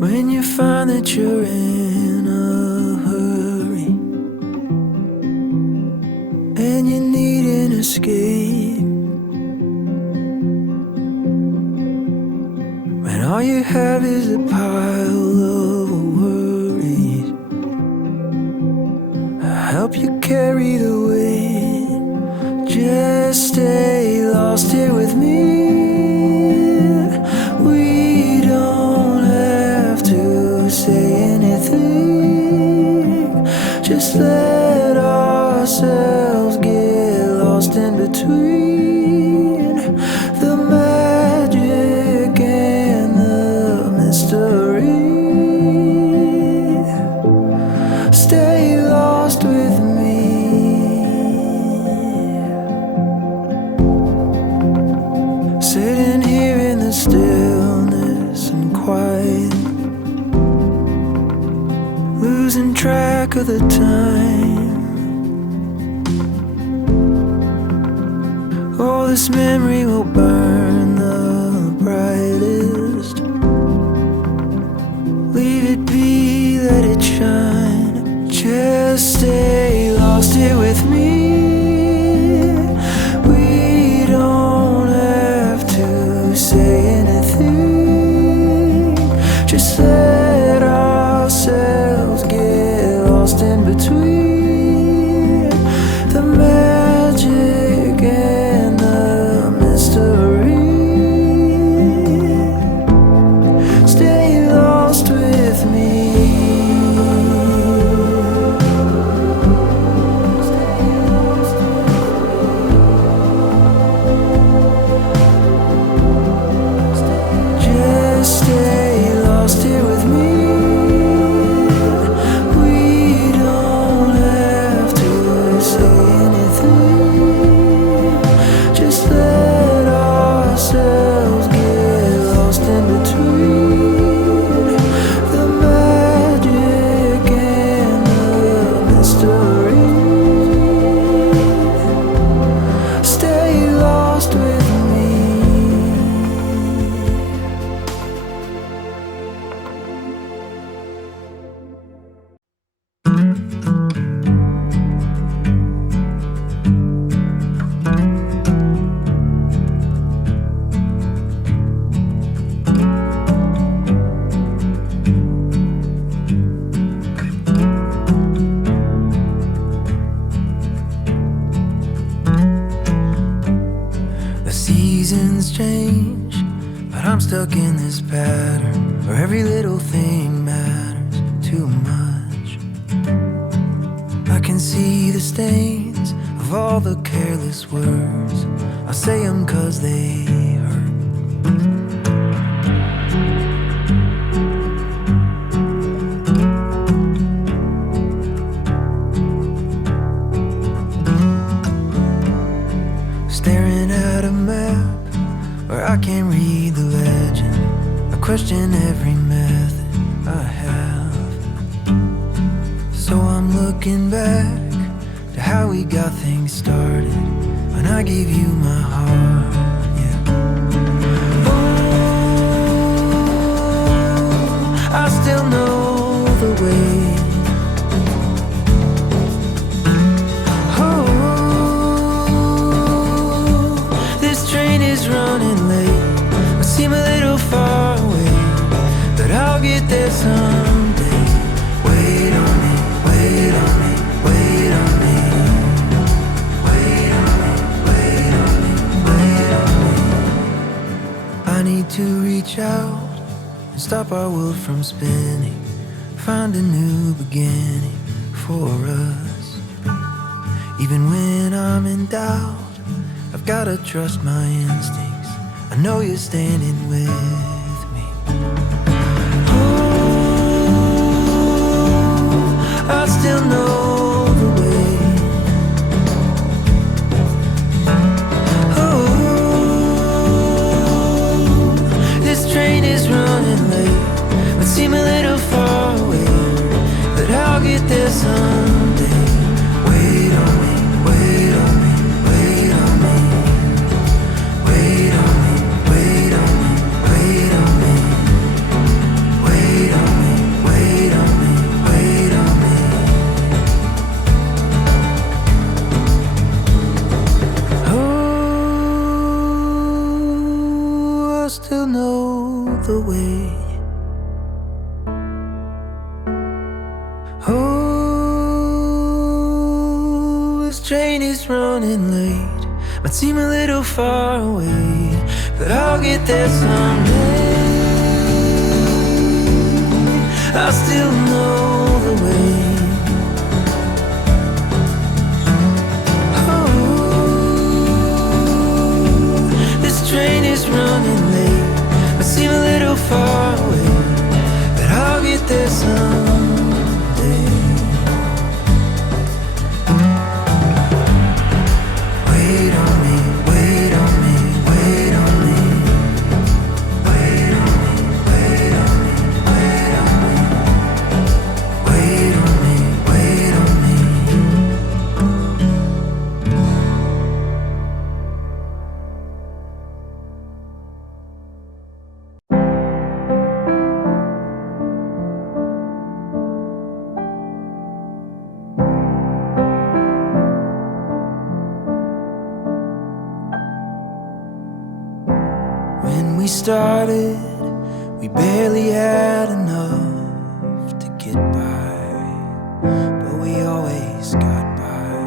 When you find that you're in a hurry and you need an escape, when all you have is a pile of worries, I'll help you carry the weight. Just stay lost here with me. We don't have to say anything. Just let ourselves get lost in between the magic and the mystery. Stay lost with me. Sitting here in the stillness and quiet, losing track of the time. Oh, this memory will burn the brightest. Leave it be, let it shine. Just stay lost here with me. We don't have to say anything. Just let ourselves get lost in between the magic and the mystery. Stay lost with me. Just stay lost here with me. We don't have to say anything. Just let ourselves get lost in between the magic and the mystery. Stay lost with me. The seasons change, but I'm stuck in this pattern where every little thing matters too much. I can see the stains of all the careless words. I say them 'cause they hurt. Staring at a map where I can't read the legend. I question every method I have. So I'm looking back to how we got things started when I gave you my heart, yeah. Oh, I still know the way. Running late, I seem a little far away, but I'll get there someday. Wait on me, wait on me, wait on me. Wait on me, wait on me, wait on me. I need to reach out and stop our world from spinning. Find a new beginning for us. Even when I'm in doubt, I've gotta trust my instincts. I know you're standing with me. Oh, I still know the way. Oh, this train is running late, but seem a little far away, but I'll get there someday. Wait on me, wait on me, wait on me. Wait on me, wait on me, wait on me. Wait Oh, this train is running late. Might seem a little far away, but I'll get there someday. I still know the way. Train is running late. Might seem a little far away, but I'll get there someday. Wait on me, wait on me, wait on me. Wait on me, wait on me, wait on me. Wait on me, wait on me. Started, we barely had enough to get by, but we always got by.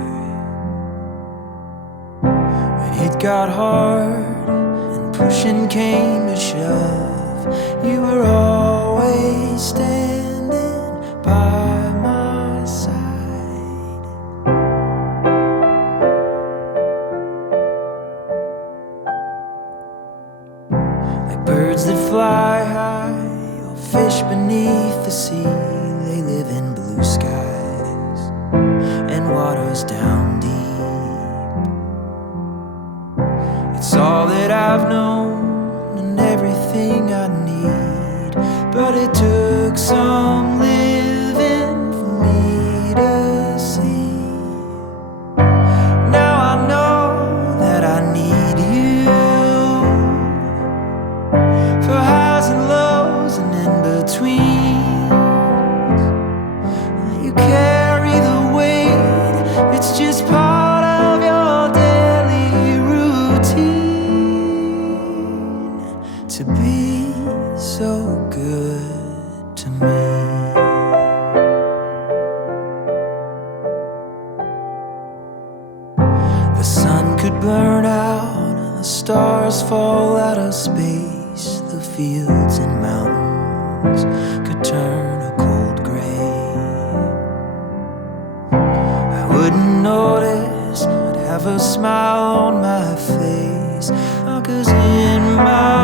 When it got hard and pushing came to shove, you were always standing by my side. Birds that fly high or fish beneath the sea, they live in blue skies and waters down deep. It's all that I've known and everything I need, but it took some living for me to see. Now I know that I need you for highs and lows and in between. You carry the weight, it's just part of your daily routine to be so good to me. The sun could burn out, the stars fall out of space, the fields and mountains could turn a cold gray. I wouldn't notice, I'd have a smile on my face, 'cause in my